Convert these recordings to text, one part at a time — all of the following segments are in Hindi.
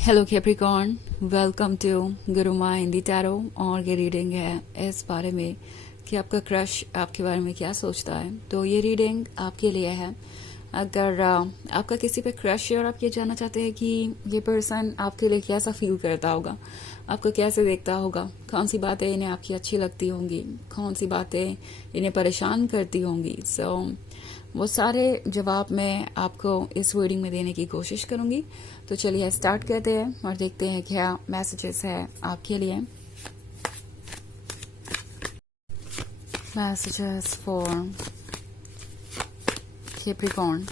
Hello Capricorn, welcome to Guruma Hindi tarot. और ये रीडिंग है इस बारे में कि आपका क्रश आपके बारे में क्या सोचता है। तो ये रीडिंग आपके लिए है। अगर आपका किसी पे क्रश है और आप ये जानना चाहते हैं कि ये पर्सन आपके लिए कैसा फील करता होगा, आपको कैसे देखता होगा, कौन सी बातें इन्हें आपकी अच्छी लगती होंगी, कौन सी बातें इन्हें परेशान करती होंगी, वो सारे जवाब मैं आपको इस रीडिंग में देने की कोशिश करूंगी। तो चलिए स्टार्ट करते हैं और देखते हैं क्या मैसेजेस है आपके लिए। Messages for Capricorn.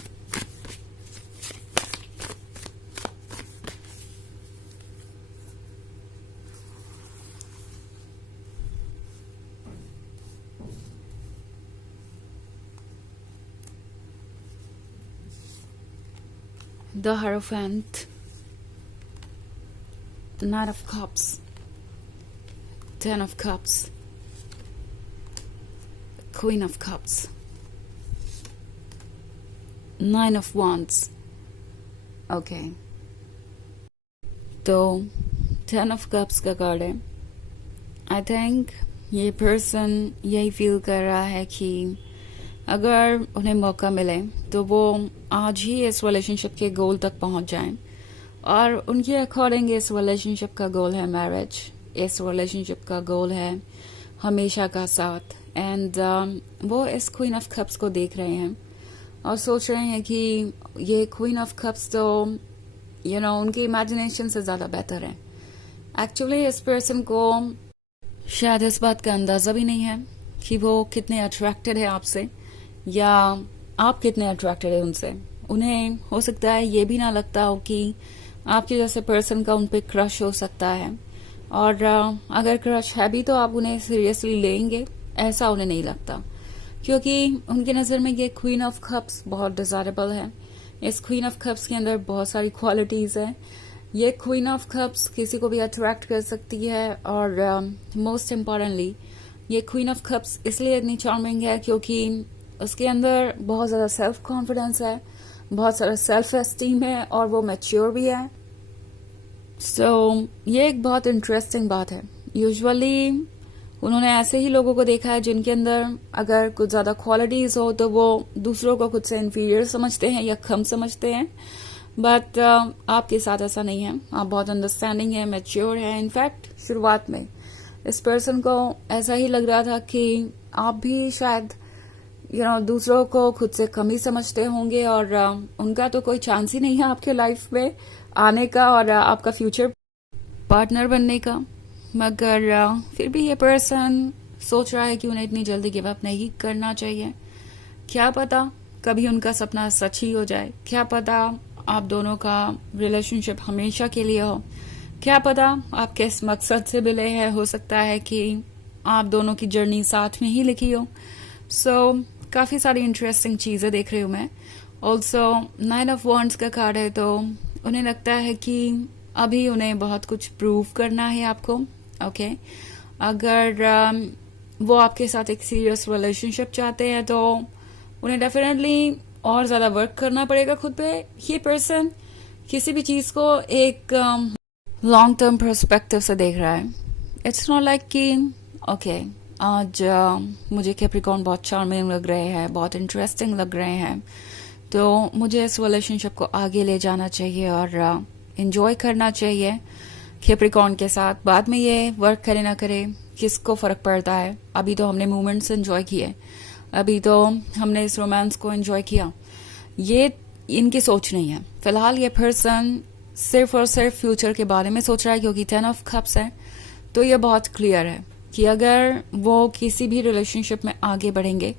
The Hierophant, Knight of Cups, Ten of Cups, Queen of Cups, Nine of Wands. Okay. तो Ten of Cups का कार्ड है। आई थिंक ये पर्सन यही फील कर रहा है कि अगर उन्हें मौका मिले तो वो आज ही इस रिलेशनशिप के गोल तक पहुंच जाएं। और उनके अकॉर्डिंग इस रिलेशनशिप का गोल है मैरिज, इस रिलेशनशिप का गोल है हमेशा का साथ। एंड वो इस क्वीन ऑफ कप्स को देख रहे हैं और सोच रहे हैं कि ये क्वीन ऑफ कप्स तो उनकी इमेजिनेशन से ज़्यादा बेटर है। एक्चुअली इस पर्सन को शायद इस बात का अंदाज़ा भी नहीं है कि वो कितने अट्रैक्टेड है आपसे या आप कितने अट्रैक्टेड है उनसे। उन्हें हो सकता है ये भी ना लगता हो कि आपके जैसे पर्सन का उन पे क्रश हो सकता है। और अगर क्रश है भी तो आप उन्हें सीरियसली लेंगे, ऐसा उन्हें नहीं लगता, क्योंकि उनकी नज़र में ये क्वीन ऑफ कप्स बहुत डिजायरेबल है। इस क्वीन ऑफ कप्स के अंदर बहुत सारी क्वालिटीज है। ये क्वीन ऑफ कप्स किसी को भी अट्रैक्ट कर सकती है। और मोस्ट इम्पॉर्टेंटली ये क्वीन ऑफ कप्स इसलिए इतनी चार्मिंग है क्योंकि उसके अंदर बहुत ज़्यादा सेल्फ कॉन्फिडेंस है, बहुत सारा सेल्फ एस्टीम है और वो मैच्योर भी है। ये एक बहुत इंटरेस्टिंग बात है। यूजुअली उन्होंने ऐसे ही लोगों को देखा है जिनके अंदर अगर कुछ ज़्यादा क्वालिटीज़ हो तो वो दूसरों को खुद से इन्फीरियर समझते हैं या कम समझते हैं। बट आपके साथ ऐसा नहीं है। आप बहुत अंडरस्टैंडिंग है, मैच्योर है। इनफैक्ट शुरुआत में इस पर्सन को ऐसा ही लग रहा था कि आप भी शायद दूसरों को खुद से कम ही समझते होंगे और उनका तो कोई चांस ही नहीं है आपके लाइफ में आने का और आपका फ्यूचर पार्टनर बनने का। मगर फिर भी ये पर्सन सोच रहा है कि उन्हें इतनी जल्दी गिव अप नहीं करना चाहिए। क्या पता कभी उनका सपना सच ही हो जाए, क्या पता आप दोनों का रिलेशनशिप हमेशा के लिए हो, क्या पता आप किस मकसद से मिले हैं। हो सकता है कि आप दोनों की जर्नी साथ में ही लिखी हो। काफ़ी सारी इंटरेस्टिंग चीज़ें देख रही हूँ मैं। ऑल्सो नाइन ऑफ वॉन्ड्स का कार्ड है, तो उन्हें लगता है कि अभी उन्हें बहुत कुछ प्रूव करना है आपको। ओके अगर वो आपके साथ एक सीरियस रिलेशनशिप चाहते हैं तो उन्हें डेफिनेटली और ज़्यादा वर्क करना पड़ेगा खुद पे। ये पर्सन किसी भी चीज़ को एक लॉन्ग टर्म पर्सपेक्टिव से देख रहा है। इट्स नॉट लाइक कि ओके आज मुझे कैप्रिकॉर्न बहुत चार्मिंग लग रहे हैं, बहुत इंटरेस्टिंग लग रहे हैं, तो मुझे इस रिलेशनशिप को आगे ले जाना चाहिए और एंजॉय करना चाहिए कैप्रिकॉर्न के साथ। बाद में ये वर्क करे ना करे किसको फ़र्क पड़ता है। अभी तो हमने मोमेंट्स एंजॉय किए, अभी तो हमने इस रोमांस को एंजॉय किया। ये इनकी सोच नहीं है। फिलहाल ये पर्सन सिर्फ और सिर्फ फ्यूचर के बारे में सोच रहा है, क्योंकि 10 ऑफ कप्स है। तो ये बहुत क्लियर है कि अगर वो किसी भी रिलेशनशिप में आगे बढ़ेंगे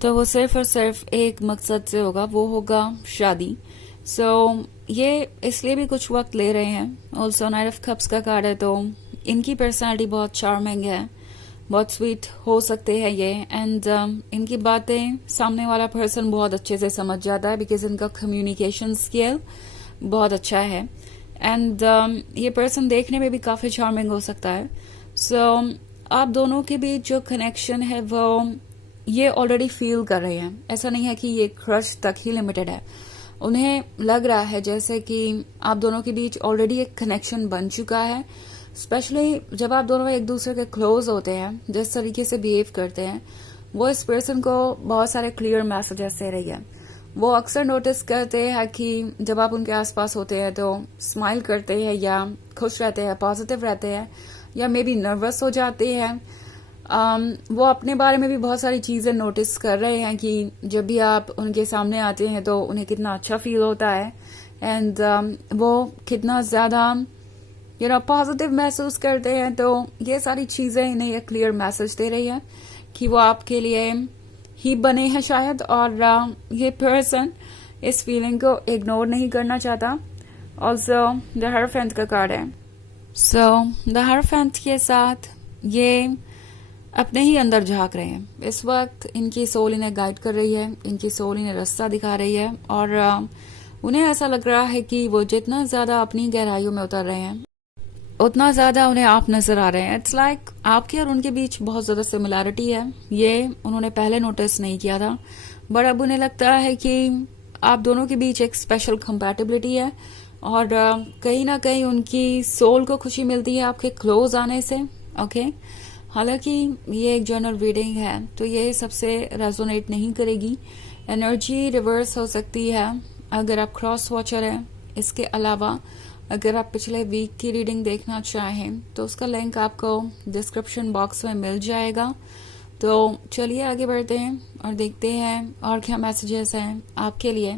तो वो सिर्फ और सिर्फ एक मकसद से होगा, वो होगा शादी। ये इसलिए भी कुछ वक्त ले रहे हैं। ऑल्सो नाइट ऑफ कप्स का कार्ड है, तो इनकी पर्सनालिटी बहुत चार्मिंग है, बहुत स्वीट हो सकते हैं ये। एंड इनकी बातें सामने वाला पर्सन बहुत अच्छे से समझ जाता है, बिकॉज इनका कम्युनिकेशन स्किल बहुत अच्छा है। एंड ये पर्सन देखने में भी काफ़ी चार्मिंग हो सकता है। आप दोनों के बीच जो कनेक्शन है वो ये ऑलरेडी फील कर रहे हैं। ऐसा नहीं है कि ये क्रश तक ही लिमिटेड है। उन्हें लग रहा है जैसे कि आप दोनों के बीच ऑलरेडी एक कनेक्शन बन चुका है। स्पेशली जब आप दोनों एक दूसरे के क्लोज होते हैं, जिस तरीके से बिहेव करते हैं, वो इस पर्सन को बहुत सारे क्लियर मैसेजेस दे रही है। वो अक्सर नोटिस करते हैं कि जब आप उनके आसपास होते हैं तो स्माइल करते हैं या खुश रहते हैं, पॉजिटिव रहते हैं, या मे बी नर्वस हो जाते हैं। वो अपने बारे में भी बहुत सारी चीजें नोटिस कर रहे हैं कि जब भी आप उनके सामने आते हैं तो उन्हें कितना अच्छा फील होता है, एंड वो कितना ज्यादा पॉजिटिव महसूस करते हैं। तो ये सारी चीजें इन्हें एक क्लियर मैसेज दे रही है कि वो आपके लिए ही बने हैं शायद, और ये पर्सन इस फीलिंग को इग्नोर नहीं करना चाहता। ऑल्सो द हierophant का कार्ड है। सो द हierophant के साथ ये अपने ही अंदर झांक रहे हैं। इस वक्त इनकी सोल इन्हें गाइड कर रही है, इनकी सोल इन्हें रास्ता दिखा रही है, और उन्हें ऐसा लग रहा है कि वो जितना ज्यादा अपनी गहराइयों में उतर रहे हैं उतना ज्यादा उन्हें आप नजर आ रहे हैं। इट्स लाइक आपके और उनके बीच बहुत ज्यादा सिमिलैरिटी है। ये उन्होंने पहले नोटिस नहीं किया था, बट अब उन्हें लगता है कि आप दोनों के बीच एक स्पेशल कंपैटिबिलिटी है, और कहीं ना कहीं उनकी सोल को खुशी मिलती है आपके क्लोज आने से। ओके, हालांकि ये एक जनरल रीडिंग है तो ये सबसे रेजोनेट नहीं करेगी। एनर्जी रिवर्स हो सकती है अगर आप क्रॉस वॉचर हैं। इसके अलावा अगर आप पिछले वीक की रीडिंग देखना चाहें तो उसका लिंक आपको डिस्क्रिप्शन बॉक्स में मिल जाएगा। तो चलिए आगे बढ़ते हैं और देखते हैं और क्या मैसेजेस हैं आपके लिए।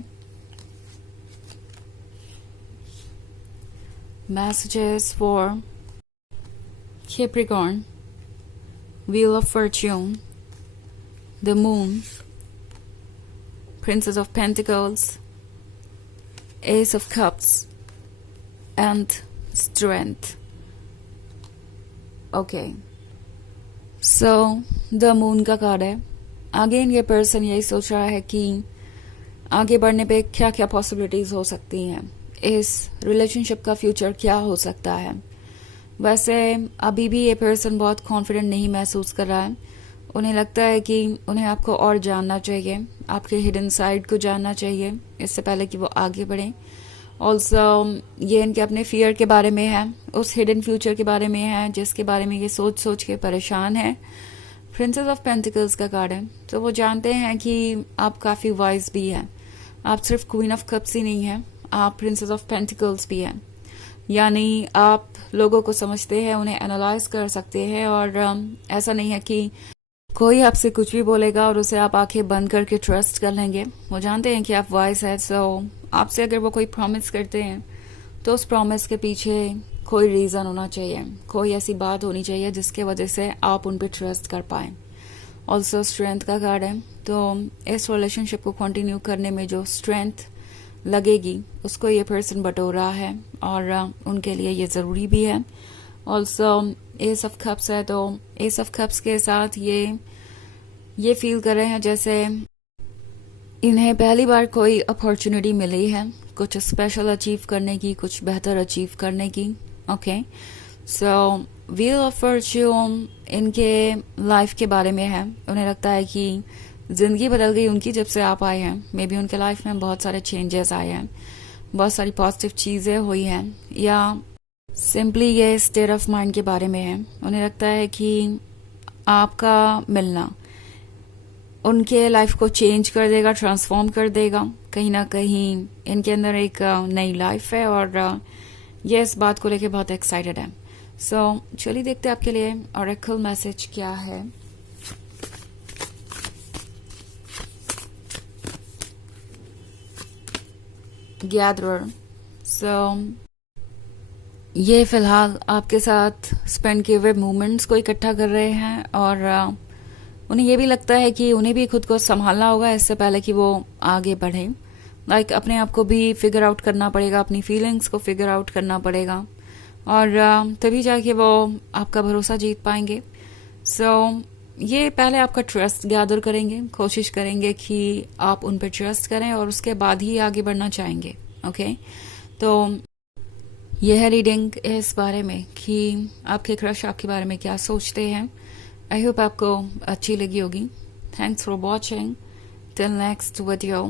Messages for Capricorn, Wheel of Fortune, the Moon, Princess of Pentacles, Ace of Cups, and Strength. Okay. So, the Moon का कार्ड है। अगेन ये पर्सन यही सोच रहा है कि आगे बढ़ने पे क्या क्या पॉसिबिलिटीज हो सकती हैं, इस रिलेशनशिप का फ्यूचर क्या हो सकता है। वैसे अभी भी ये पर्सन बहुत कॉन्फिडेंट नहीं महसूस कर रहा है। उन्हें लगता है कि उन्हें आपको और जानना चाहिए, आपके हिडन साइड को जानना चाहिए इससे पहले कि वो आगे बढ़े। ऑल्सो ये इनके अपने फियर के बारे में है, उस हिडन फ्यूचर के बारे में है जिसके बारे में ये सोच सोच के परेशान है। प्रिंसेस ऑफ पेंटिकल्स का कार्ड है, तो वो जानते हैं कि आप काफी वाइज भी हैं। आप सिर्फ क्वीन ऑफ कप्स ही नहीं है, आप प्रिंसेस ऑफ पेंटिकल्स भी हैं। यानी आप लोगों को समझते हैं, उन्हें एनालाइज कर सकते हैं, और ऐसा नहीं है कि कोई आपसे कुछ भी बोलेगा और उसे आप आंखें बंद करके ट्रस्ट कर लेंगे। वो जानते हैं कि आप वाइज है। सो आपसे अगर वो कोई प्रॉमिस करते हैं तो उस प्रॉमिस के पीछे कोई रीजन होना चाहिए, कोई ऐसी बात होनी चाहिए जिसके वजह से आप उन पर ट्रस्ट कर पाए। ऑल्सो स्ट्रेंथ का कार्ड है, तो इस रिलेशनशिप को कंटिन्यू करने में जो स्ट्रेंथ लगेगी उसको ये पर्सन बटोर रहा है, और उनके लिए ये जरूरी भी है। ऑल्सो एस ऑफ कप्स है, तो एस ऑफ कप्स के साथ ये फील कर रहे हैं जैसे इन्हें पहली बार कोई अपॉर्चुनिटी मिली है कुछ स्पेशल अचीव करने की, कुछ बेहतर अचीव करने की। Okay, so wheel of Fortune इनके लाइफ के बारे में है। उन्हें लगता है कि जिंदगी बदल गई उनकी जब से आप आए हैं। मे बी उनके लाइफ में बहुत सारे चेंजेस आए हैं, बहुत सारी पॉजिटिव चीजें हुई हैं, या सिंपली ये स्टेट ऑफ माइंड के बारे में है। उन्हें लगता है कि आपका मिलना उनके लाइफ को चेंज कर देगा, ट्रांसफॉर्म कर देगा। कहीं ना कहीं इनके अंदर एक नई लाइफ है, और ये इस बात को लेके बहुत एक्साइटेड है। सो चलिए देखते हैं आपके लिए ऑरेकल मैसेज क्या है। गैदरर, सो ये फिलहाल आपके साथ स्पेंड किए हुए मोमेंट्स को इकट्ठा कर रहे हैं, और उन्हें ये भी लगता है कि उन्हें भी खुद को संभालना होगा इससे पहले कि वो आगे बढ़े। लाइक अपने आप को भी फिगर आउट करना पड़ेगा, अपनी फीलिंग्स को फिगर आउट करना पड़ेगा, और तभी जाके वो आपका भरोसा जीत पाएंगे। सो ये पहले आपका ट्रस्ट गैदर करेंगे, कोशिश करेंगे कि आप उन पर ट्रस्ट करें, और उसके बाद ही आगे बढ़ना चाहेंगे। ओके, तो यह है रीडिंग इस बारे में कि आपके क्रश आपके बारे में क्या सोचते हैं। आई होप आपको अच्छी लगी होगी। Thanks for watching, till next video.